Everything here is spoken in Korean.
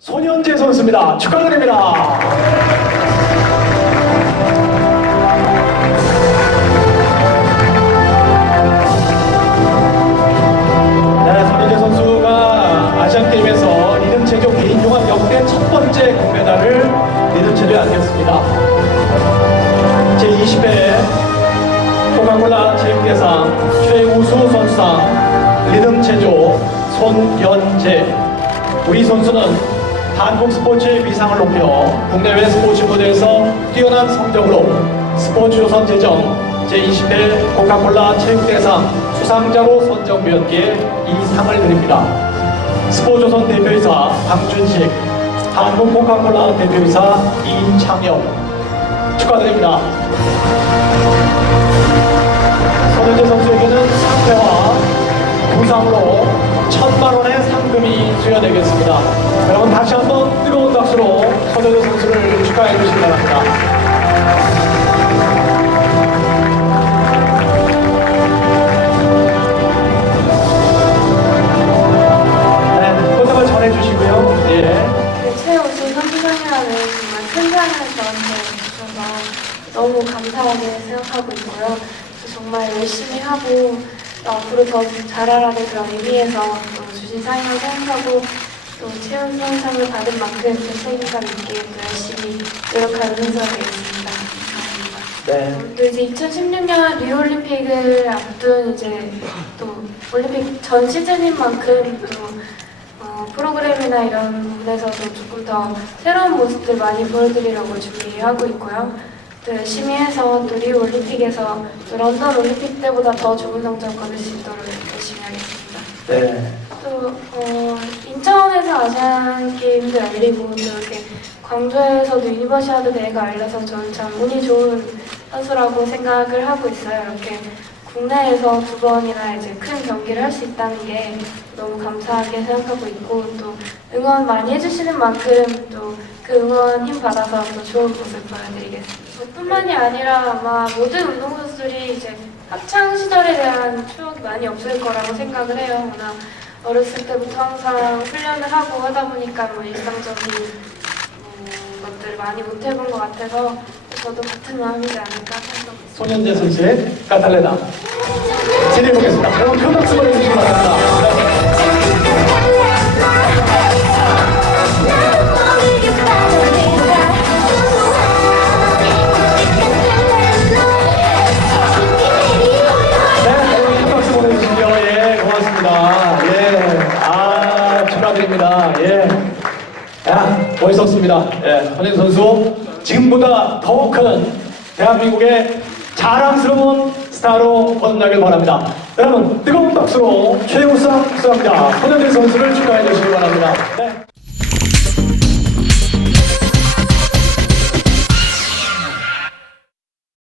손현재 선수입니다. 축하드립니다. 네, 손현재 선수가 아시안 게임에서 리듬 체조 개인 종합 역대 첫 번째 금메달을 리듬 체조에 안겼습니다. 제20회 코카콜라 체육대상 최우수 선수상 리듬 체조 손연재 우리 선수는 한국 스포츠의 위상을 높여 국내외 스포츠 무대에서 뛰어난 성적으로 스포츠조선 제정 제20회 코카콜라 체육대상 수상자로 선정되었기에 이 상을 드립니다. 스포츠조선 대표이사 박준식, 한국 코카콜라 대표이사 이창영 축하드립니다. 손현재 선수에게는 상패와 부상으로 천만 원의 상금이 수여되겠습니다. 다시 한번 뜨거운 박수로 손현재 선수를 축하해 주시기 바랍니다. 네. 예. 네, 너무 감사하게 생각하고 있고요. 정말 열심히 하고 또 앞으로 더 잘하라는 그런 의미에서 또 주신 상이라고 생각하고 또 최우수 상을 받은 만큼 또 책임감 있게 또 열심히 노력하는 되겠습니다. 감사합니다. 네. 또 이제 2016년 리오올림픽을 앞둔 이제 또 올림픽 전 시즌인 만큼 또 어, 프로그램이나 이런 부분에서도 조금 더 새로운 모습들 많이 보여드리려고 준비하고 있고요. 또 열심히 해서 또 리오 올림픽에서 또 런던 올림픽 때보다 더 좋은 성적 거둘 수 있도록 열심히 하겠습니다. 네. 또 어, 인천에서 아시안 게임도 열리고 또 이렇게 광주에서도 유니버시아드 대회가 열려서 저는 참 운이 좋은 선수라고 생각을 하고 있어요. 이렇게 국내에서 두 번이나 이제 큰 경기를 할 수 있다는 게 너무 감사하게 생각하고 있고 또 응원 많이 해주시는 만큼 또 그 응원 힘 받아서 더 좋은 모습 보여드리겠습니다. 뿐만이 아니라 아마 모든 운동선수들이 이제 학창 시절에 대한 추억이 많이 없을 거라고 생각을 해요. 워낙 어렸을 때부터 항상 훈련을 하고 하다 보니까 뭐 일상적인 음, 것들을 많이 못 해본 것 같아서 저도 같은 마음이지 않을까 생각했습니다. 손현재 선수의 카탈레나 진행해보겠습니다. 여러분 큰 박수 보내주시기 바랍니다. 축하드립니다. 예. 야, 멋있었습니다. 예, 손현 선수 지금보다 더큰 대한민국의 자랑스러운 스타로 거듭나길 바랍니다. 여러분 뜨거운 박수로 최우상 수상자 손현재 선수를 축하해 주시기 바랍니다. 네.